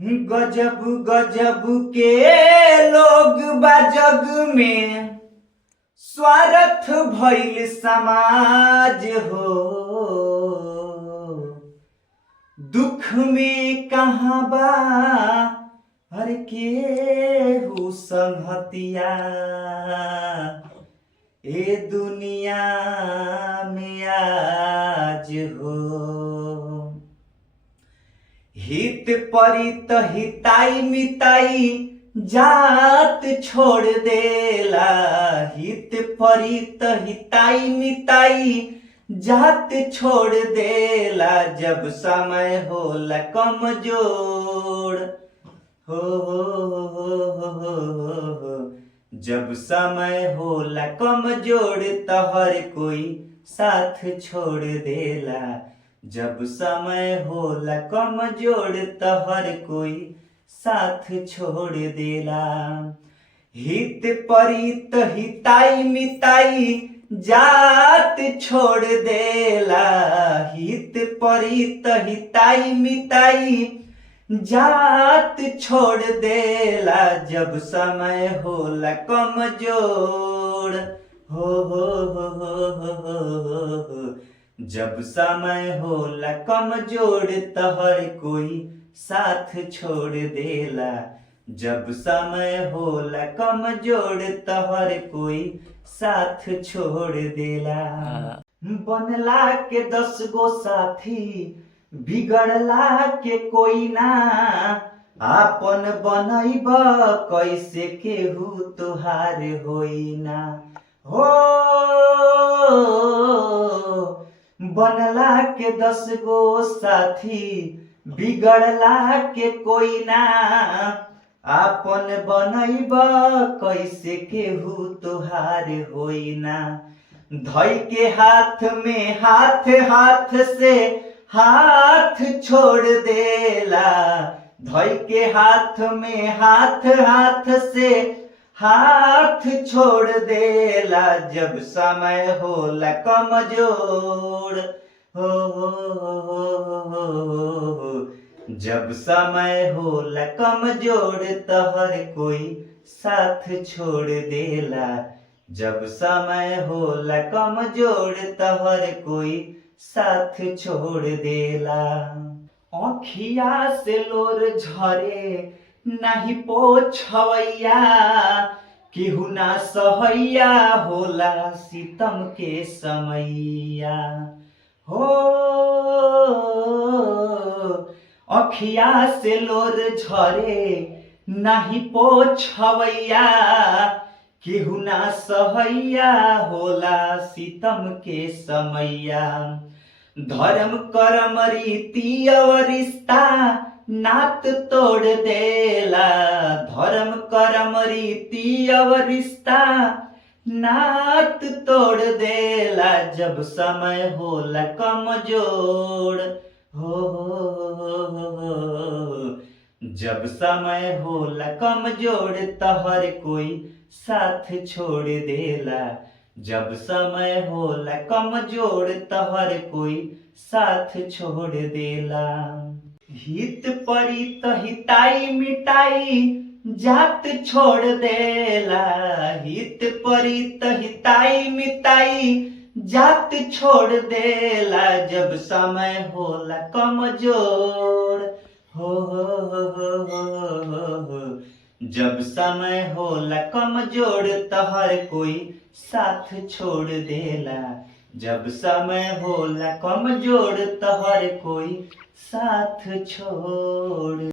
गजब गजब के लोग बा जग में, स्वार्थ भइल समाज हो। दुख में कहाँ बा हर केहू संगतिया, ए दुनिया में आज हो। हित परित हिताई मिताई जात छोड़ देला, हित परित हिताई मिताई जात छोड़ देला। जब समय होला कमजोर हो, जब समय होला कमजोर त हर कोई साथ छोड़ देला। जब समय होला कमजोर त हर कोई साथ छोड़ देला। हित परित हिताई मिताई जात छोड़ देला, हित परित हिताई मिताई जात छोड़ देला। जब समय होला कमजोर हो, जब समय होला कमजोर त हर कोई साथ छोड़ देला। जब समय होला कमजोर त हर कोई साथ छोड़ देला। बनला के 10 गो साथी, बिगड़ला के कोई ना। आपन बनैब कैसे केहू तुहार होई ना हो। बनला के 10 गो साथी, बिगड़ला के कोई ना। आपन बनैब कैसे केहू तुहार होई ना। धई के हाथ में हाथ, हाथ से हाथ छोड़ देला। धई के हाथ में हाथ, हाथ से हाथ छोड़ देला। जब समय होला कमजोर हो, जब समय होला कमजोर त हर कोई साथ छोड़ देला। जब समय होला कमजोर त हर कोई साथ छोड़ देला। आँखिया से लोर झरे नहीं पोछवैया, केहू ना सहैया होला सितम के समैया हो। आँखिया से लोर झरे नहीं पोछवैया, केहू ना सहैया होला सितम के समैया। धर्म कर्म रीति और रिश्ता नात तोड़ देला। धर्म कर्म रीति और रिश्ता नात तोड़ देला। जब समय होला कमजोर हो, जब समय होला कमजोर त हर कोई साथ छोड़ देला। जब समय होला कमजोर त हर कोई साथ छोड़ देला। हित परित हिताई मिताई जात छोड़ देला। हित परित हिताई मिताई जात छोड़ देला। जब समय होला कमजोर हो, जब समय होला कमजोर त हर कोई साथ छोड़ देला। जब समय होला कमजोर त हर कोई साथ छोड़